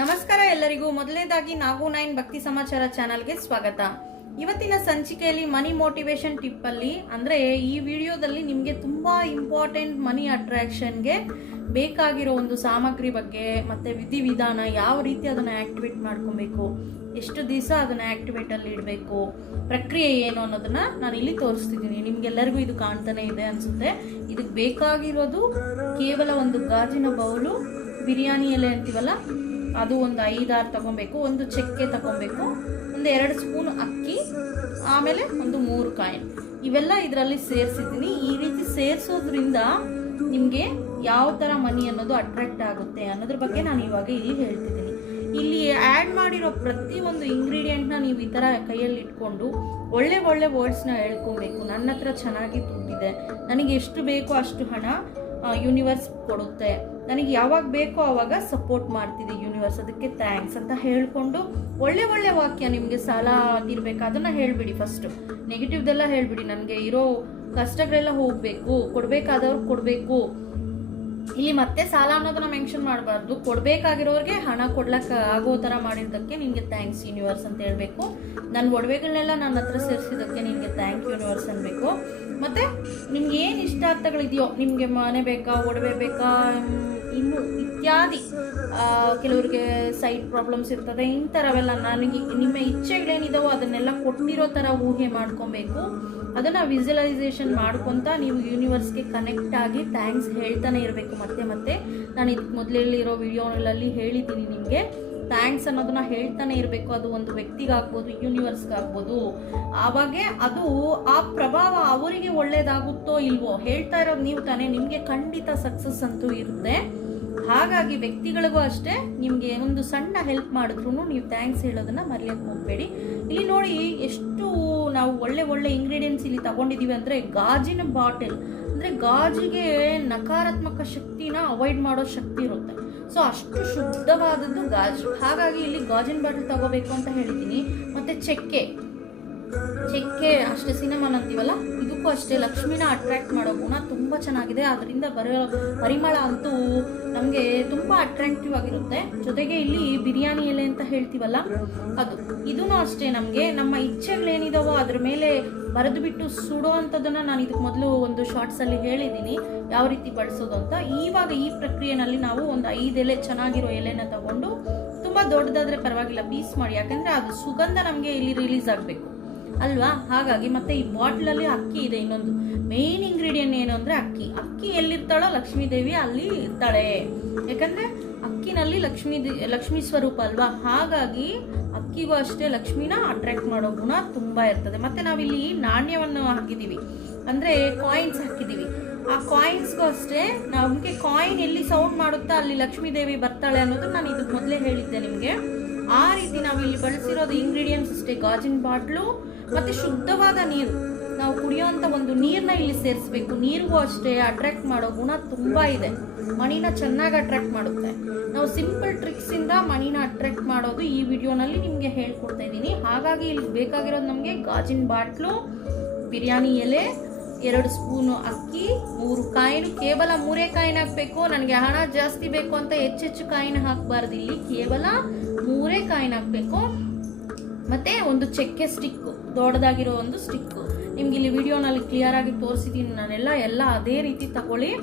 ನಮಸ್ಕಾರ ಎಲ್ಲರಿಗೂ. ಮೊದಲನೇದಾಗಿ ನಾಗು ನೈನ್ ಭಕ್ತಿ ಸಮಾಚಾರ ಚಾನಲ್ಗೆ ಸ್ವಾಗತ. ಇವತ್ತಿನ ಸಂಚಿಕೆಯಲ್ಲಿ ಮನಿ ಮೋಟಿವೇಶನ್ ಟಿಪ್ ಅಲ್ಲಿ ಅಂದ್ರೆ ಈ ವಿಡಿಯೋದಲ್ಲಿ ನಿಮಗೆ ತುಂಬಾ ಇಂಪಾರ್ಟೆಂಟ್ ಮನಿ ಅಟ್ರಾಕ್ಷನ್ಗೆ ಬೇಕಾಗಿರೋ ಒಂದು ಸಾಮಗ್ರಿ ಬಗ್ಗೆ ಮತ್ತೆ ವಿಧಿವಿಧಾನ ಯಾವ ರೀತಿ ಅದನ್ನ ಆಕ್ಟಿವೇಟ್ ಮಾಡ್ಕೊಬೇಕು, ಎಷ್ಟು ದಿವಸ ಅದನ್ನ ಆಕ್ಟಿವೇಟ್ ಅಲ್ಲಿ ಇಡಬೇಕು, ಪ್ರಕ್ರಿಯೆ ಏನು ಅನ್ನೋದನ್ನ ನಾನು ಇಲ್ಲಿ ತೋರಿಸ್ತಿದ್ದೀನಿ. ನಿಮ್ಗೆಲ್ಲರಿಗೂ ಇದು ಕಾಣ್ತಾನೆ ಇದೆ ಅನ್ಸುತ್ತೆ. ಇದಕ್ಕೆ ಬೇಕಾಗಿರೋದು ಕೇವಲ ಒಂದು ಗಾಜಿನ ಬೌಲು, ಬಿರಿಯಾನಿ ಎಲೆ ಅಂತೀವಲ್ಲ ಅದು ಒಂದು ಐದಾರು ತಗೊಬೇಕು, ಒಂದು ಚಕ್ಕೆ ತಗೊಬೇಕು, ಒಂದು ಎರಡು ಸ್ಪೂನ್ ಅಕ್ಕಿ, ಆಮೇಲೆ ಒಂದು ಮೂರು ಕಾಯಿನ್ ಇವೆಲ್ಲ ಇದರಲ್ಲಿ ಸೇರಿಸಿದ್ದೀನಿ. ಈ ರೀತಿ ಸೇರಿಸೋದ್ರಿಂದ ನಿಮಗೆ ಯಾವ ಥರ ಮನಿ ಅನ್ನೋದು ಅಟ್ರಾಕ್ಟ್ ಆಗುತ್ತೆ ಅನ್ನೋದ್ರ ಬಗ್ಗೆ ನಾನು ಇವಾಗ ಇಲ್ಲಿ ಹೇಳ್ತಿದ್ದೀನಿ. ಇಲ್ಲಿ ಆ್ಯಡ್ ಮಾಡಿರೋ ಪ್ರತಿಯೊಂದು ಇಂಗ್ರೀಡಿಯೆಂಟ್ನ ನೀವು ಈ ಥರ ಕೈಯಲ್ಲಿ ಇಟ್ಕೊಂಡು ಒಳ್ಳೆ ಒಳ್ಳೆ ವರ್ಡ್ಸ್ನ ಹೇಳ್ಕೊಬೇಕು. ನನ್ನ ಹತ್ರ ಚೆನ್ನಾಗಿ ದುಡ್ಡಿದೆ ನನಗೆ ಎಷ್ಟು ಬೇಕೋ ಅಷ್ಟು ಹಣ ಯೂನಿವರ್ಸ್ ಕೊಡುತ್ತೆ. ನನಗೆ ಯಾವಾಗ ಬೇಕೋ ಆವಾಗ ಸಪೋರ್ಟ್ ಮಾಡ್ತಿದೆ ಯೂನಿವರ್ಸ್ ಅದಕ್ಕೆ ಥ್ಯಾಂಕ್ಸ್ ಅಂತ ಹೇಳ್ಕೊಂಡು ಒಳ್ಳೆ ಒಳ್ಳೆ ವಾಕ್ಯ ನಿಮಗೆ ಸಾಲ ಆಗಿರ್ಬೇಕು ಅದನ್ನು ಹೇಳಿಬಿಡಿ ಫಸ್ಟು ನೆಗೆಟಿವ್ದೆಲ್ಲ ಹೇಳಿಬಿಡಿ. ನನಗೆ ಇರೋ ಕಷ್ಟಗಳೆಲ್ಲ ಹೋಗಬೇಕು. ಕೊಡಬೇಕಾದವ್ರು ಕೊಡಬೇಕು. ಇಲ್ಲಿ ಮತ್ತೆ ಸಾಲ ಅನ್ನೋದನ್ನ ಮೆನ್ಷನ್ ಮಾಡಬಾರ್ದು. ಕೊಡಬೇಕಾಗಿರೋರಿಗೆ ಹಣ ಕೊಡ್ಲಕ್ಕ ಆಗೋ ಥರ ಮಾಡಿದ್ದಕ್ಕೆ ನಿಮಗೆ ಥ್ಯಾಂಕ್ಸ್ ಯೂನಿವರ್ಸ್ ಅಂತ ಹೇಳಬೇಕು. ನನ್ನ ಒಡವೆಗಳನ್ನೆಲ್ಲ ನನ್ನ ಹತ್ರ ಸೇರಿಸಿದ್ದಕ್ಕೆ ನಿಮಗೆ ಥ್ಯಾಂಕ್ ಯೂನಿವರ್ಸ್ ಅನ್ಬೇಕು. ಮತ್ತೆ ನಿಮ್ಗೆ ಏನು ಇಷ್ಟಾರ್ಥಗಳಿದೆಯೋ ನಿಮಗೆ ಮನೆ ಬೇಕಾ, ಒಡವೆ ಬೇಕಾ ಇನ್ನು ಇತ್ಯಾದಿ ಕೆಲವರಿಗೆ ಸೈಟ್ ಪ್ರಾಬ್ಲಮ್ಸ್ ಇರ್ತದೆ ಇಂಥರವೆಲ್ಲ ನನಗೆ ನಿಮ್ಮ ಇಚ್ಛೆಗಳೇನಿದಾವೋ ಅದನ್ನೆಲ್ಲ ಕೊಟ್ಟಿರೋ ಥರ ಊಹೆ ಮಾಡ್ಕೊಬೇಕು. ಅದನ್ನು ವಿಜುವಲೈಸೇಷನ್ ಮಾಡ್ಕೊತ ನೀವು ಯೂನಿವರ್ಸ್ಗೆ ಕನೆಕ್ಟ್ ಆಗಿ ಥ್ಯಾಂಕ್ಸ್ ಹೇಳ್ತಾನೆ ಇರಬೇಕು ಮತ್ತೆ ಮತ್ತೆ. ನಾನು ಇದಕ್ಕೆ ಮೊದಲಲ್ಲಿರೋ ವಿಡಿಯೋಗಳಲ್ಲಿ ಹೇಳಿದ್ದೀನಿ ನಿಮಗೆ. ಥ್ಯಾಂಕ್ಸ್ ಅನ್ನೋದನ್ನ ಹೇಳ್ತಾನೆ ಇರಬೇಕು. ಅದು ಒಂದು ವ್ಯಕ್ತಿಗಾಗ್ಬೋದು ಯೂನಿವರ್ಸ್ಗಾಗ್ಬೋದು ಆವಾಗೆ ಅದು ಆ ಪ್ರಭಾವ ಅವರಿಗೆ ಒಳ್ಳೇದಾಗುತ್ತೋ ಇಲ್ವೋ ಹೇಳ್ತಾ ಇರೋದು ನೀವು ತಾನೇ. ನಿಮಗೆ ಖಂಡಿತ ಸಕ್ಸಸ್ ಅಂತೂ ಇರುತ್ತೆ. ಹಾಗಾಗಿ ವ್ಯಕ್ತಿಗಳಿಗೂ ಅಷ್ಟೇ ನಿಮಗೆ ಒಂದು ಸಣ್ಣ ಹೆಲ್ಪ್ ಮಾಡಿದ್ರು ನೀವು ಥ್ಯಾಂಕ್ಸ್ ಹೇಳೋದನ್ನ ಮರೆಯೋಕ್ಕೆ ಹೋಗಬೇಡಿ ಇಲ್ಲಿ ನೋಡಿ ಎಷ್ಟು ನಾವು ಒಳ್ಳೆ ಒಳ್ಳೆ ಇಂಗ್ರೀಡಿಯೆಂಟ್ಸ್ ಇಲ್ಲಿ ತಗೊಂಡಿದೀವಿ ಅಂದ್ರೆ ಗಾಜಿನ ಬಾಟಲ್ ಅಂದ್ರೆ ಗಾಜಿಗೆ ನಕಾರಾತ್ಮಕ ಶಕ್ತಿನ ಅವಾಯ್ಡ್ ಮಾಡೋ ಶಕ್ತಿ ಇರುತ್ತೆ. ಸೊ ಅಷ್ಟು ಶುದ್ಧವಾದದ್ದು ಗಾಜು. ಹಾಗಾಗಿ ಇಲ್ಲಿ ಗಾಜಿನ ಬಾಟಲ್ ತಗೋಬೇಕು ಅಂತ ಹೇಳ್ತೀನಿ ಮತ್ತೆ ಚೆಕ್ಕೆ. ಚೆಕ್ಕೆ ಅಷ್ಟೇ ಸಿನಿಮಾ ಅಂತೀವಲ್ಲ ಇದಕ್ಕೂ ಅಷ್ಟೇ ಲಕ್ಷ್ಮಿನ ಅಟ್ರಾಕ್ಟ್ ಮಾಡೋ ಗುಣ ತುಂಬ ಚೆನ್ನಾಗಿದೆ. ಅದರಿಂದ ಬರೋ ಪರಿಮಳ ಅಂತೂ ನಮಗೆ ತುಂಬ ಅಟ್ರಾಕ್ಟಿವ್ ಆಗಿರುತ್ತೆ. ಜೊತೆಗೆ ಇಲ್ಲಿ ಬಿರಿಯಾನಿ ಎಲೆ ಅಂತ ಹೇಳ್ತೀವಲ್ಲ, ಅದು. ಇದೂ ಅಷ್ಟೇ ನಮಗೆ. ನಮ್ಮ ಇಚ್ಛೆಗಳೇನಿದಾವೋ ಅದ್ರ ಮೇಲೆ ಬರೆದು ಬಿಟ್ಟು ಸುಡೋ ಅಂಥದ್ದನ್ನು ನಾನು ಇದಕ್ಕೆ ಮೊದಲು ಒಂದು ಶಾರ್ಟ್ಸಲ್ಲಿ ಹೇಳಿದ್ದೀನಿ. ಯಾವ ರೀತಿ ಬಳಸೋದು ಅಂತ. ಈವಾಗ ಈ ಪ್ರಕ್ರಿಯೆನಲ್ಲಿ ನಾವು ಒಂದು ಐದು ಎಲೆ ಚೆನ್ನಾಗಿರೋ ಎಲೆನ ತಗೊಂಡು ತುಂಬ ದೊಡ್ಡದಾದರೆ ಪರವಾಗಿಲ್ಲ, ಪೀಸ್ ಮಾಡಿ. ಯಾಕಂದರೆ ಅದು ಸುಗಂಧ ನಮಗೆ ಇಲ್ಲಿ ರಿಲೀಸ್ ಆಗಬೇಕು. ಅಲ್ವಾ? ಹಾಗಾಗಿ ಮತ್ತೆ ಈ ಬಾಟ್ಲಲ್ಲಿ ಅಕ್ಕಿ ಇದೆ ಇನ್ನೊಂದು. ಮೇನ್ ಇಂಗ್ರೀಡಿಯೆಂಟ್ ಏನು ಅಂದ್ರೆ ಅಕ್ಕಿ. ಅಕ್ಕಿ ಎಲ್ಲಿರ್ತಾಳೋ ಲಕ್ಷ್ಮೀ ದೇವಿ ಅಲ್ಲಿ ಇರ್ತಾಳೆ. ಯಾಕಂದ್ರೆ ಅಕ್ಕಿನಲ್ಲಿ ಲಕ್ಷ್ಮೀ ಲಕ್ಷ್ಮೀ ಸ್ವರೂಪ ಅಲ್ವಾ? ಹಾಗಾಗಿ ಅಕ್ಕಿಗೂ ಅಷ್ಟೇ ಲಕ್ಷ್ಮಿನ ಅಟ್ರಾಕ್ಟ್ ಮಾಡೋ ಗುಣ ತುಂಬಾ ಇರ್ತದೆ. ಮತ್ತೆ ನಾವಿಲ್ಲಿ ನಾಣ್ಯವನ್ನು ಹಾಕಿದೀವಿ. ಅಂದ್ರೆ ಕಾಯಿನ್ಸ್ ಹಾಕಿದೀವಿ. ಆ ಕಾಯಿನ್ಸ್ಗೂ ಅಷ್ಟೇ ನಮಗೆ ಕಾಯಿನ್ ಎಲ್ಲಿ ಸೌಂಡ್ ಮಾಡುತ್ತಾ ಅಲ್ಲಿ ಲಕ್ಷ್ಮೀ ದೇವಿ ಬರ್ತಾಳೆ ಅನ್ನೋದು ನಾನು ಇದಕ್ಕೆ ಮೊದಲೇ ಹೇಳಿದ್ದೆ ನಿಮಗೆ. ಆ ರೀತಿ ನಾವು ಇಲ್ಲಿ ಬಳಸಿರೋದು ಇಂಗ್ರೀಡಿಯೆಂಟ್ಸ್ ಅಷ್ಟೇ. ಗಾಜಿನ ಬಾಟ್ಲು ಮತ್ತೆ ಶುದ್ಧವಾದ ನೀರು. ನಾವು ಕುಡಿಯೋಂಥ ಒಂದು ನೀರನ್ನ ಇಲ್ಲಿ ಸೇರಿಸ್ಬೇಕು. ನೀರಿಗೂ ಅಷ್ಟೇ ಅಟ್ರಾಕ್ಟ್ ಮಾಡೋ ಗುಣ ತುಂಬಾ ಇದೆ. ಮಣಿನ ಚೆನ್ನಾಗಿ ಅಟ್ರಾಕ್ಟ್ ಮಾಡುತ್ತೆ. ನಾವು ಸಿಂಪಲ್ ಟ್ರಿಕ್ಸ್ ಇಂದ ಮಣಿನ ಅಟ್ರಾಕ್ಟ್ ಮಾಡೋದು ಈ ವಿಡಿಯೋನಲ್ಲಿ ನಿಮಗೆ ಹೇಳ್ಕೊಡ್ತಾ ಇದ್ದೀನಿ. ಹಾಗಾಗಿ ಇಲ್ಲಿ ಬೇಕಾಗಿರೋದು ನಮಗೆ ಗಾಜಿನ ಬಾಟ್ಲು, ಬಿರಿಯಾನಿ ಎಲೆ ಎರಡು ಸ್ಪೂನು ಅಕ್ಕಿ, ಮೂರು ಕಾಯಿನು, ಕೇವಲ ಮೂರೇ ಕಾಯಿನ್ ಹಾಕಬೇಕು. ನನಗೆ ಹಣ ಜಾಸ್ತಿ ಬೇಕು ಅಂತ ಹೆಚ್ಚೆಚ್ಚು ಕಾಯಿನ್ ಹಾಕಬಾರ್ದು ಇಲ್ಲಿ. ಕೇವಲ ಮೂರೇ ಕಾಯಿನ್ ಹಾಕಬೇಕು. ಮತ್ತೆ ಒಂದು ಚಕ್ಕೆ ಸ್ಟಿಕ್ಕು, ದೊಡ್ಡದಾಗಿರೋ ಒಂದು ಸ್ಟಿಕ್ಕು. ನಿಮ್ಗೆ ಇಲ್ಲಿ ವಿಡಿಯೋನಲ್ಲಿ ಕ್ಲಿಯರ್ ಆಗಿ ತೋರಿಸಿದ್ದೀನಿ ನಾನೆಲ್ಲ. ಎಲ್ಲ ಅದೇ ರೀತಿ ತಗೊಳ್ಳಿ.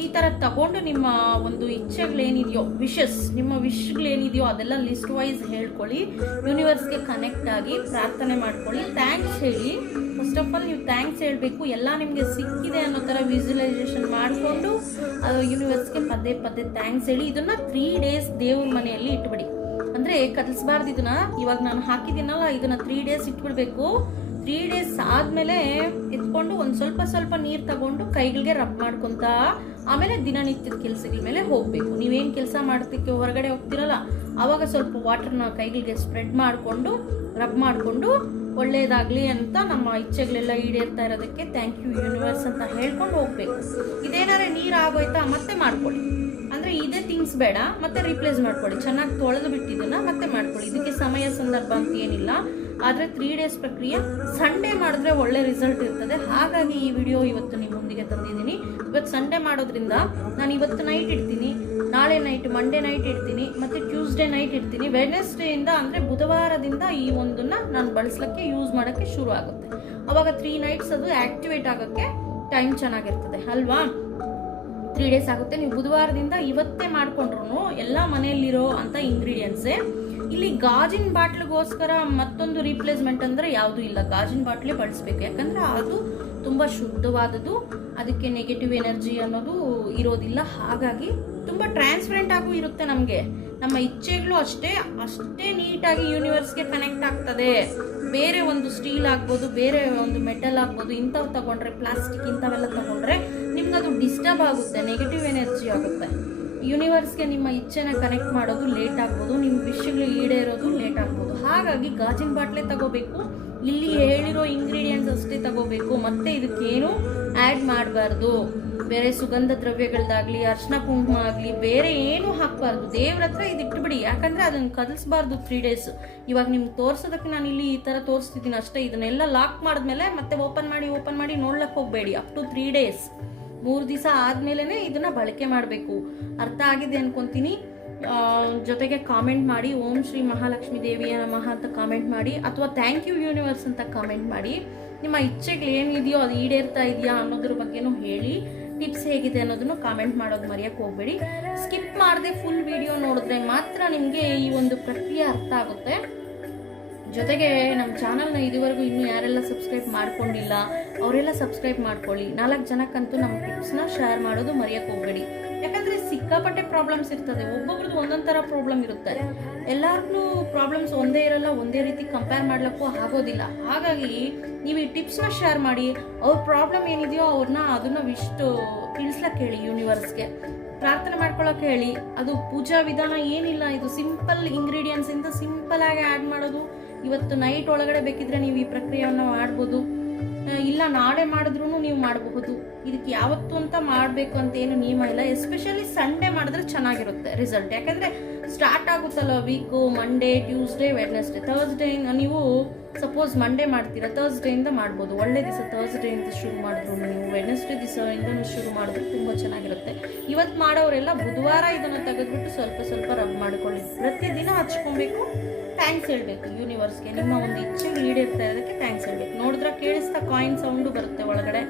ಈ ಥರ ತಗೊಂಡು ನಿಮ್ಮ ಒಂದು ಇಚ್ಛೆಗಳೇನಿದೆಯೋ ವಿಶಸ್ ನಿಮ್ಮ ವಿಶ್ಗಳೇನಿದೆಯೋ ಅದೆಲ್ಲ ಲಿಸ್ಟ್ ವೈಸ್ ಹೇಳ್ಕೊಳ್ಳಿ. ಯೂನಿವರ್ಸ್ಗೆ ಕನೆಕ್ಟ್ ಆಗಿ ಪ್ರಾರ್ಥನೆ ಮಾಡ್ಕೊಳ್ಳಿ. ಥ್ಯಾಂಕ್ಸ್ ಹೇಳಿ. ಫಸ್ಟ್ ಆಫ್ ಆಲ್ ನೀವು ಥ್ಯಾಂಕ್ಸ್ ಹೇಳಬೇಕು. ಎಲ್ಲ ನಿಮಗೆ ಸಿಕ್ಕಿದೆ ಅನ್ನೋ ಥರ ವಿಜುವಲೈಸೇಷನ್ ಮಾಡಿಕೊಂಡು, ಅದು ಯೂನಿವರ್ಸ್ಗೆ ಪದೇ ಪದೇ ಥ್ಯಾಂಕ್ಸ್ ಹೇಳಿ. ಇದನ್ನ ತ್ರೀ ಡೇಸ್ ದೇವ್ರ ಮನೆಯಲ್ಲಿ ಇಟ್ಬಿಡಿ. ಅಂದ್ರೆ ಕದಲ್ಸ್ಬಾರ್ದು ಇದನ್ನ. ಇವಾಗ ನಾನು ಹಾಕಿದ್ದೀನಲ್ಲ, ಇದನ್ನ ತ್ರೀ ಡೇಸ್ ಇಟ್ಬಿಡ್ಬೇಕು. ತ್ರೀ ಡೇಸ್ ಆದ್ಮೇಲೆ ಎತ್ಕೊಂಡು ಒಂದು ಸ್ವಲ್ಪ ಸ್ವಲ್ಪ ನೀರು ತಗೊಂಡು ಕೈಗಳಿಗೆ ರಬ್ ಮಾಡ್ಕೊಂತ ಆಮೇಲೆ ದಿನನಿತ್ಯದ ಕೆಲಸಗಳ ಮೇಲೆ ಹೋಗ್ಬೇಕು. ನೀವೇನು ಕೆಲಸ ಮಾಡೋದಕ್ಕೆ ಹೊರಗಡೆ ಹೋಗ್ತಿರಲ್ಲ, ಅವಾಗ ಸ್ವಲ್ಪ ವಾಟರ್ನ ಕೈಗಳಿಗೆ ಸ್ಪ್ರೆಡ್ ಮಾಡಿಕೊಂಡು ರಬ್ ಮಾಡಿಕೊಂಡು ಒಳ್ಳೆಯದಾಗಲಿ ಅಂತ ನಮ್ಮ ಇಚ್ಛೆಗಳೆಲ್ಲ ಈಡೇರ್ತಾ ಇರೋದಕ್ಕೆ ಥ್ಯಾಂಕ್ ಯು ಯೂನಿವರ್ಸ್ ಅಂತ ಹೇಳ್ಕೊಂಡು ಹೋಗ್ಬೇಕು. ಇದೇನಾದ್ರೆ ನೀರು ಆಗೋಯ್ತಾ ಮತ್ತೆ ಮಾಡ್ಕೊಳ್ಳಿ. ಅಂದ್ರೆ ಇದೇ ಥಿಂಗ್ಸ್ ಬೇಡ, ಮತ್ತೆ ರಿಪ್ಲೇಸ್ ಮಾಡ್ಕೊಳ್ಳಿ. ಚೆನ್ನಾಗಿ ತೊಳೆದು ಬಿಟ್ಟಿದ್ದನ್ನು ಮತ್ತೆ ಮಾಡ್ಕೊಳ್ಳಿ. ಇದಕ್ಕೆ ಸಮಯ ಸಂದರ್ಭ ಅಂತ ಏನಿಲ್ಲ. ಆದ್ರೆ ತ್ರೀ ಡೇಸ್ ಪ್ರಕ್ರಿಯೆ ಸಂಡೇ ಮಾಡಿದ್ರೆ ಒಳ್ಳೆ ರಿಸಲ್ಟ್ ಇರ್ತದೆ. ಹಾಗಾಗಿ ಈ ವಿಡಿಯೋ ಇವತ್ತು ನಿಮ್ಮ ಮುಂದಿಗೆ ತಂದಿದ್ದೀನಿ. ಇವತ್ತು ಸಂಡೇ ಮಾಡೋದ್ರಿಂದ ನಾನು ಇವತ್ತು ನೈಟ್ ಇಡ್ತೀನಿ. ನಾಳೆ ನೈಟ್ ಮಂಡೇ ನೈಟ್ ಇಡ್ತೀನಿ. ಮತ್ತು ಟ್ಯೂಸ್ಡೇ ನೈಟ್ ಇಡ್ತೀನಿ. ವೆಡ್ನೆಸ್ಡೇಯಿಂದ ಅಂದರೆ ಬುಧವಾರದಿಂದ ಈ ಒಂದನ್ನು ನಾನು ಬಳಸಲಿಕ್ಕೆ ಯೂಸ್ ಮಾಡೋಕ್ಕೆ ಶುರು ಆಗುತ್ತೆ. ಅವಾಗ ತ್ರೀ ನೈಟ್ಸ್ ಅದು ಆ್ಯಕ್ಟಿವೇಟ್ ಆಗೋಕ್ಕೆ ಟೈಮ್ ಚೆನ್ನಾಗಿರ್ತದೆ. ಅಲ್ವಾ? ತ್ರೀ ಡೇಸ್ ಆಗುತ್ತೆ. ನೀವು ಬುಧವಾರದಿಂದ ಇವತ್ತೇ ಮಾಡಿಕೊಂಡ್ರು ಎಲ್ಲ ಮನೆಯಲ್ಲಿರೋ ಅಂತ ಇಂಗ್ರೀಡಿಯೆಂಟ್ಸೇ ಇಲ್ಲಿ ಗಾಜಿನ ಬಾಟ್ಲಿಗೋಸ್ಕರ ಮತ್ತೊಂದು ರೀಪ್ಲೇಸ್ಮೆಂಟ್ ಅಂದರೆ ಯಾವುದೂ ಇಲ್ಲ. ಗಾಜಿನ ಬಾಟ್ಲೆ ಬಳಸಬೇಕು. ಯಾಕಂದ್ರೆ ಅದು ತುಂಬ ಶುದ್ಧವಾದದ್ದು, ಅದಕ್ಕೆ ನೆಗೆಟಿವ್ ಎನರ್ಜಿ ಅನ್ನೋದು ಇರೋದಿಲ್ಲ. ಹಾಗಾಗಿ ತುಂಬ ಟ್ರಾನ್ಸ್ಪರೆಂಟ್ ಆಗೂ ಇರುತ್ತೆ ನಮಗೆ. ನಮ್ಮ ಇಚ್ಛೆಗಳು ಅಷ್ಟೇ ಅಷ್ಟೇ ನೀಟಾಗಿ ಯೂನಿವರ್ಸ್ಗೆ ಕನೆಕ್ಟ್ ಆಗ್ತದೆ. ಬೇರೆ ಒಂದು ಸ್ಟೀಲ್ ಆಗ್ಬೋದು, ಬೇರೆ ಒಂದು ಮೆಟಲ್ ಆಗ್ಬೋದು, ಇಂಥವು ತಗೊಂಡ್ರೆ ಪ್ಲಾಸ್ಟಿಕ್ ಇಂಥವೆಲ್ಲ ತಗೊಂಡ್ರೆ ನಿಮ್ಗೆ ಅದು ಡಿಸ್ಟರ್ಬ್ ಆಗುತ್ತೆ ನೆಗೆಟಿವ್ ಎನರ್ಜಿ ಆಗುತ್ತೆ. ಯೂನಿವರ್ಸ್ಗೆ ನಿಮ್ಮ ಇಚ್ಛೆನ ಕನೆಕ್ಟ್ ಮಾಡೋದು ಲೇಟ್ ಆಗ್ಬೋದು, ನಿಮ್ಮ ವಿಷಯಗಳು ಈಡೇರೋದು ಲೇಟ್ ಆಗ್ಬೋದು. ಹಾಗಾಗಿ ಗಾಜಿನ ಬಾಟ್ಲೆ ತಗೋಬೇಕು, ಇಲ್ಲಿ ಹೇಳಿರೋ ಇಂಗ್ರೀಡಿಯೆಂಟ್ಸ್ ಅಷ್ಟೇ ತಗೋಬೇಕು, ಮತ್ತೆ ಇದಕ್ಕೇನು ಆ್ಯಡ್ ಮಾಡಬಾರ್ದು. ಬೇರೆ ಸುಗಂಧ ದ್ರವ್ಯಗಳದ್ದಾಗಲಿ ಅರ್ಶಿನ ಕುಂಕುಮ ಆಗಲಿ, ಬೇರೆ ಏನು ಹಾಕಬಾರ್ದು. ದೇವ್ರ ಹತ್ರ ಇದು ಇಟ್ಬಿಡಿ. ಯಾಕಂದ್ರೆ ಅದನ್ನ ಕದಲ್ಸ್ಬಾರ್ದು ತ್ರೀ ಡೇಸ್ ಇವಾಗ ನಿಮ್ಗೆ ತೋರ್ಸೋದಕ್ಕೆ ನಾನು ಇಲ್ಲಿ ಈ ಥರ ತೋರಿಸ್ತಿದ್ದೀನಿ ಅಷ್ಟೇ. ಇದನ್ನೆಲ್ಲ ಲಾಕ್ ಮಾಡಿದ್ಮೇಲೆ ಮತ್ತೆ ಓಪನ್ ಮಾಡಿ ಓಪನ್ ಮಾಡಿ ನೋಡ್ಲಕ್ಕೆ ಹೋಗಬೇಡಿ. ಅಪ್ ಟು ತ್ರೀ ಡೇಸ್ ಮೂರು ದಿವಸ ಆದ್ಮೇಲೆ ಇದನ್ನ ಬಳಕೆ ಮಾಡಬೇಕು. ಅರ್ಥ ಆಗಿದೆ ಅನ್ಕೊಂತೀನಿ. ಜೊತೆಗೆ ಕಾಮೆಂಟ್ ಮಾಡಿ, ಓಂ ಶ್ರೀ ಮಹಾಲಕ್ಷ್ಮಿ ದೇವಿಯ ನಮಃ ಅಂತ ಕಾಮೆಂಟ್ ಮಾಡಿ, ಅಥವಾ ಥ್ಯಾಂಕ್ ಯು ಯೂನಿವರ್ಸ್ ಅಂತ ಕಾಮೆಂಟ್ ಮಾಡಿ, ನಿಮ್ಮ ಇಚ್ಛೆಗಳು ಏನಿದೆಯೋ ಅದು ಈಡೇರ್ತಾ ಇದೆಯಾ ಅನ್ನೋದ್ರ ಬಗ್ಗೆನೂ ಹೇಳಿ ಟಿಪ್ಸ್ ಹೇಗಿದೆ ಅನ್ನೋದನ್ನು ಕಾಮೆಂಟ್ ಮಾಡೋದು ಮರೆಯಕ್ಕೆ ಹೋಗಬೇಡಿ. ಸ್ಕಿಪ್ ಮಾಡದೆ ಫುಲ್ ವಿಡಿಯೋ ನೋಡಿದ್ರೆ ಮಾತ್ರ ನಿಮಗೆ ಈ ಒಂದು ಪ್ರಕ್ರಿಯೆ ಅರ್ಥ ಆಗುತ್ತೆ. ಜೊತೆಗೆ ನಮ್ಮ ಚಾನಲ್ನ ಇದುವರೆಗೂ ಇನ್ನೂ ಯಾರೆಲ್ಲ ಸಬ್ಸ್ಕ್ರೈಬ್ ಮಾಡ್ಕೊಂಡಿಲ್ಲ, ಅವರೆಲ್ಲ ಸಬ್ಸ್ಕ್ರೈಬ್ ಮಾಡ್ಕೊಳ್ಳಿ. ನಾಲ್ಕು ಜನಕ್ಕಂತೂ ನಮ್ಮ ಟಿಪ್ಸ್ನ ಶೇರ್ ಮಾಡೋದು ಮರೆಯಕ್ಕೆ ಹೋಗಬೇಡಿ. ಯಾಕಂದರೆ ಸಿಕ್ಕಾಪಟ್ಟೆ ಪ್ರಾಬ್ಲಮ್ಸ್ ಇರ್ತದೆ. ಒಬ್ಬೊಬ್ರದ್ದು ಒಂದೊಂದು ಥರ ಪ್ರಾಬ್ಲಮ್ ಇರುತ್ತೆ. ಎಲ್ಲರಿಗೂ ಪ್ರಾಬ್ಲಮ್ಸ್ ಒಂದೇ ಇರಲ್ಲ, ಒಂದೇ ರೀತಿ ಕಂಪೇರ್ ಮಾಡ್ಲಿಕ್ಕೂ ಆಗೋದಿಲ್ಲ. ಹಾಗಾಗಿ ನೀವು ಈ ಟಿಪ್ಸ್ನ ಶೇರ್ ಮಾಡಿ, ಅವ್ರ ಪ್ರಾಬ್ಲಮ್ ಏನಿದೆಯೋ ಅವ್ರನ್ನ ಅದನ್ನ ಇಷ್ಟು ತಿಳಿಸ್ಲಕ್ಕೆ ಹೇಳಿ ಯೂನಿವರ್ಸ್ಗೆ ಪ್ರಾರ್ಥನೆ ಮಾಡ್ಕೊಳ್ಳೋಕೆ ಹೇಳಿ. ಅದು ಪೂಜಾ ವಿಧಾನ ಏನಿಲ್ಲ, ಇದು ಸಿಂಪಲ್ ಇಂಗ್ರೀಡಿಯೆಂಟ್ಸಿಂದ ಸಿಂಪಲ್ ಆಗಿ ಆ್ಯಡ್ ಮಾಡೋದು. ಇವತ್ತು ನೈಟ್ ಒಳಗಡೆ ಬೇಕಿದ್ರೆ ನೀವು ಈ ಪ್ರಕ್ರಿಯೆಯನ್ನು ಮಾಡ್ಬೋದು. ಇಲ್ಲ ನಾಳೆ ಮಾಡಿದ್ರು ನೀವು ಮಾಡಬಹುದು. ಇದಕ್ಕೆ ಯಾವತ್ತು ಅಂತ ಮಾಡಬೇಕು ಅಂತ ಏನು ನಿಯಮ ಇಲ್ಲ. ಎಸ್ಪೆಷಲಿ ಸಂಡೇ ಮಾಡಿದ್ರೆ ಚೆನ್ನಾಗಿರುತ್ತೆ ರಿಸಲ್ಟ್ ಯಾಕಂದ್ರೆ ಸ್ಟಾರ್ಟ್ ಆಗುತ್ತಲ್ಲ week Monday Tuesday Wednesday Thursday ನೀವು ಸಪೋಸ್ ಮಂಡೇ ಮಾಡ್ತೀರಾ ಥರ್ಸ್ಡೇಯಿಂದ ಮಾಡ್ಬೋದು. ಒಳ್ಳೆ ದಿವಸ ಥರ್ಸ್ಡೇಯಿಂದ ಶುರು ಮಾಡಿದ್ರು ನೀವು ವೆಡ್ನೆಸ್ಡೇ ದಿವಸದಿಂದ ಶುರು ಮಾಡಿದ್ರೆ ತುಂಬ ಚೆನ್ನಾಗಿರುತ್ತೆ. ಇವತ್ತು ಮಾಡೋರೆಲ್ಲ ಬುಧವಾರ ಇದನ್ನು ತೆಗೆದ್ಬಿಟ್ಟು ಸ್ವಲ್ಪ ಸ್ವಲ್ಪ ರಬ್ ಮಾಡ್ಕೊಳ್ಳಿ. ಪ್ರತಿದಿನ ಹಚ್ಕೊಬೇಕು. ಥ್ಯಾಂಕ್ಸ್ ಹೇಳ್ಬೇಕು. ಯೂನಿವರ್ಸ್ಗೆ ನಿಮ್ಮ ಒಂದು ಇಚ್ಛೆಗಳು ಈಡೇರ್ತಾ ಇರೋದಕ್ಕೆ ಥ್ಯಾಂಕ್ಸ್ ಹೇಳ್ಬೇಕು. ನೋಡಿದ್ರೆ ಕೇಳಿಸ್ತಾ ಕಾಯಿನ್ ಸೌಂಡು ಬರುತ್ತೆ ಒಳಗಡೆ.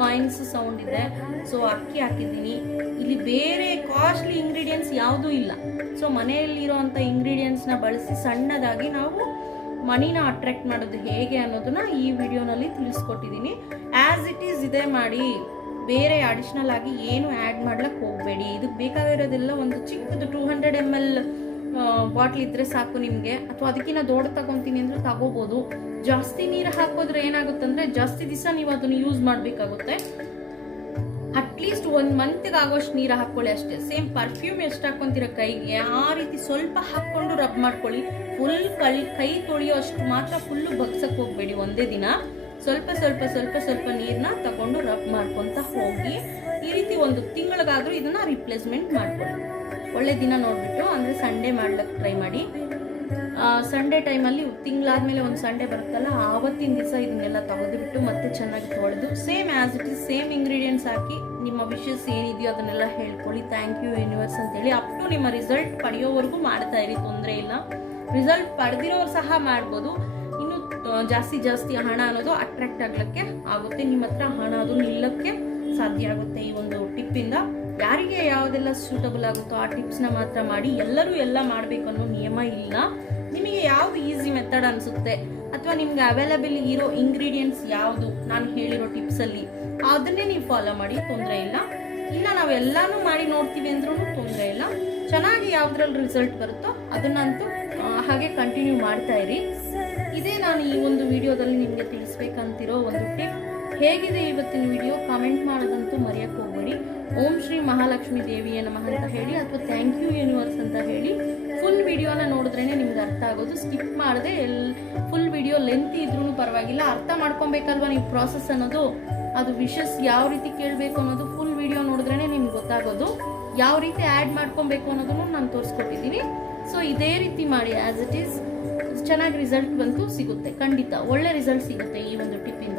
ಕಾಯಿನ್ಸ್ ಸೌಂಡ್ ಇದೆ. ಸೊ ಅಕ್ಕಿ ಹಾಕಿದ್ದೀನಿ. ಇಲ್ಲಿ ಬೇರೆ ಕಾಸ್ಟ್ಲಿ ಇಂಗ್ರೀಡಿಯೆಂಟ್ಸ್ ಯಾವುದೂ ಇಲ್ಲ. ಸೊ ಮನೆಯಲ್ಲಿರೋವಂಥ ಇಂಗ್ರೀಡಿಯೆಂಟ್ಸ್ನ ಬಳಸಿ ಸಣ್ಣದಾಗಿ ನಾವು ಮನಿನ ಅಟ್ರ್ಯಾಕ್ಟ್ ಮಾಡೋದು ಹೇಗೆ ಅನ್ನೋದನ್ನ ಈ ವಿಡಿಯೋನಲ್ಲಿ ತಿಳಿಸ್ಕೊಟ್ಟಿದ್ದೀನಿ. ಆ್ಯಸ್ ಇಟ್ ಈಸ್ ಇದೇ ಮಾಡಿ. ಬೇರೆ ಅಡಿಷ್ನಲ್ ಆಗಿ ಏನು ಆ್ಯಡ್ ಮಾಡ್ಲಿಕ್ಕೆ ಹೋಗಬೇಡಿ. ಇದಕ್ಕೆ ಬೇಕಾಗಿರೋದೆಲ್ಲ ಒಂದು ಚಿಕ್ಕದು two hundred M L bottle ಇದ್ರೆ ಸಾಕು ನಿಮಗೆ. ಅಥವಾ ಅದಕ್ಕಿಂತ ದೊಡ್ಡ ತಗೊಂತೀನಿ ಅಂದ್ರೆ ತಗೋಬೋದು. ಜಾಸ್ತಿ ನೀರು ಹಾಕೋದ್ರೆ ಏನಾಗುತ್ತಂದ್ರೆ ಜಾಸ್ತಿ ದಿವಸ ನೀವು ಅದನ್ನು ಯೂಸ್ ಮಾಡಬೇಕಾಗುತ್ತೆ. ಅಟ್ಲೀಸ್ಟ್ ಒಂದು ಮಂತ್ಗೆ ಆಗೋಷ್ಟು ನೀರು ಹಾಕ್ಕೊಳ್ಳಿ ಅಷ್ಟೇ. ಸೇಮ್ ಪರ್ಫ್ಯೂಮ್ ಎಷ್ಟು ಹಾಕ್ಕೊಂತೀರ ಕೈಗೆ, ಆ ರೀತಿ ಸ್ವಲ್ಪ ಹಾಕ್ಕೊಂಡು ರಬ್ ಮಾಡ್ಕೊಳ್ಳಿ. ಫುಲ್ ಕೈ ಕೈ ತೊಳೆಯೋ ಅಷ್ಟು ಮಾತ್ರ ಫುಲ್ಲು ಬಗ್ಸಕ್ಕೆ ಹೋಗಬೇಡಿ ಒಂದೇ ದಿನ. ಸ್ವಲ್ಪ ಸ್ವಲ್ಪ ಸ್ವಲ್ಪ ಸ್ವಲ್ಪ ನೀರನ್ನ ತಗೊಂಡು ರಬ್ ಮಾಡ್ಕೊತ ಹೋಗಿ ಈ ರೀತಿ ಒಂದು ತಿಂಗಳಿಗಾದ್ರೂ ಇದನ್ನ ರಿಪ್ಲೇಸ್ಮೆಂಟ್ ಮಾಡ್ಕೊಳ್ಳಿ. ಒಳ್ಳೆ ದಿನ ನೋಡಿಬಿಟ್ಟು ಅಂದರೆ ಸಂಡೇ ಮಾಡ್ಲಿಕ್ಕೆ ಟ್ರೈ ಮಾಡಿ. ಸಂಡೇ ಟೈಮಲ್ಲಿ ತಿಂಗಳಾದ್ಮೇಲೆ ಒಂದು ಸಂಡೇ ಬರುತ್ತಲ್ಲ, ಆವತ್ತಿನ ದಿವಸ ಇದನ್ನೆಲ್ಲ ತೆಗೆದುಬಿಟ್ಟು ಮತ್ತೆ ಚೆನ್ನಾಗಿ ತೊಳೆದು same as it is same ingredients ಹಾಕಿ ನಿಮ್ಮ ವಿಷಸ್ ಏನಿದೆಯೋ ಅದನ್ನೆಲ್ಲ ಹೇಳ್ಕೊಳ್ಳಿ. ಥ್ಯಾಂಕ್ ಯು ಯೂನಿವರ್ಸ್ ಅಂತೇಳಿ ಅಪ್ ಟು ನಿಮ್ಮ ರಿಸಲ್ಟ್ ಪಡೆಯೋವರೆಗೂ ಮಾಡ್ತಾ ಇರಿ, ತೊಂದರೆ ಇಲ್ಲ. ರಿಸಲ್ಟ್ ಪಡೆದಿರೋರು ಸಹ ಮಾಡ್ಬೋದು. ಇನ್ನು ಜಾಸ್ತಿ ಜಾಸ್ತಿ ಹಣ ಅನ್ನೋದು ಅಟ್ರಾಕ್ಟ್ ಆಗ್ಲಿಕ್ಕೆ ಆಗುತ್ತೆ. ನಿಮ್ಮ ಹತ್ರ ಹಣ ಅದು ನಿಲ್ಲಕ್ಕೆ ಸಾಧ್ಯ ಆಗುತ್ತೆ ಈ ಒಂದು ಟಿಪ್ಪಿಂದ ಯಾರಿಗೆ ಯಾವುದೆಲ್ಲ ಸೂಟಬಲ್ ಆಗುತ್ತೋ ಆ ಟಿಪ್ಸ್ನ ಮಾತ್ರ ಮಾಡಿ ಎಲ್ಲರೂ ಎಲ್ಲ ಮಾಡಬೇಕು ಅನ್ನೋ ನಿಯಮ ಇಲ್ಲ. ನಿಮಗೆ ಯಾವ್ದು ಈಸಿ ಮೆಥಡ್ ಅನಿಸುತ್ತೆ? ಅಥವಾ ನಿಮ್ಗೆ ಅವೈಲಬಲ್ ಇರೋ ಇಂಗ್ರೀಡಿಯೆಂಟ್ಸ್ ಯಾವುದು? ನಾನು ಹೇಳಿರೋ ಟಿಪ್ಸಲ್ಲಿ ಅದನ್ನೇ ನೀವು ಫಾಲೋ ಮಾಡಿ, ತೊಂದರೆ ಇಲ್ಲ. ಇಲ್ಲ ನಾವು ಎಲ್ಲಾನು ಮಾಡಿ ನೋಡ್ತೀವಿ ಅಂದ್ರೂ ತೊಂದರೆ ಇಲ್ಲ. ಚೆನ್ನಾಗಿ ಯಾವುದ್ರಲ್ಲಿ ರಿಸಲ್ಟ್ ಬರುತ್ತೋ ಅದನ್ನಂತೂ ಹಾಗೆ ಕಂಟಿನ್ಯೂ ಮಾಡ್ತಾ ಇರಿ. ಇದೇ ನಾನು ಈ ಒಂದು ವಿಡಿಯೋದಲ್ಲಿ ನಿಮಗೆ ತಿಳಿಸ್ಬೇಕಂತಿರೋ ಒಂದು ಟಿಪ್ ಹೇಗಿದೆ ಇವತ್ತಿನ ವಿಡಿಯೋ? ಕಾಮೆಂಟ್ ಮಾಡೋದಂತೂ ಮರೆಯಕ್ಕೆ ಹೋಗ್ಬೇಡಿ. ಓಂ ಶ್ರೀ ಮಹಾಲಕ್ಷ್ಮಿ ದೇವಿಯ ನಮಃ ಅಂತ ಹೇಳಿ, ಅಥವಾ ಥ್ಯಾಂಕ್ ಯು ಯೂನಿವರ್ಸ್ ಅಂತ ಹೇಳಿ ಫುಲ್ ವಿಡಿಯೋನ ನೋಡಿದ್ರೇ ನಿಮ್ಗೆ ಅರ್ಥ ಆಗೋದು. ಸ್ಕಿಪ್ ಮಾಡದೆ ಎಲ್ ಫುಲ್ ವಿಡಿಯೋ ಲೆಂತ್ ಇದ್ರೂ ಪರವಾಗಿಲ್ಲ. ಅರ್ಥ ಮಾಡ್ಕೊಬೇಕಲ್ವಾ ನೀವು ಪ್ರಾಸೆಸ್ ಅನ್ನೋದು? ಅದು ವಿಷಸ್ ಯಾವ ರೀತಿ ಕೇಳಬೇಕು ಅನ್ನೋದು ಫುಲ್ ವಿಡಿಯೋ ನೋಡಿದ್ರೇ ನಿಮ್ಗೆ ಗೊತ್ತಾಗೋದು. ಯಾವ ರೀತಿ ಆ್ಯಡ್ ಮಾಡ್ಕೊಬೇಕು ಅನ್ನೋದನ್ನು ನಾನು ತೋರಿಸ್ಕೊಟ್ಟಿದ್ದೀನಿ. ಸೊ ಇದೇ ರೀತಿ ಮಾಡಿ ಆ್ಯಸ್ ಇಟ್ ಈಸ್ ಚೆನ್ನಾಗಿ ರಿಸಲ್ಟ್ ಬಂತು, ಸಿಗುತ್ತೆ. ಖಂಡಿತ ಒಳ್ಳೆ ರಿಸಲ್ಟ್ ಸಿಗುತ್ತೆ ಈ ಒಂದು ಟಿಪ್ಪಿಂದ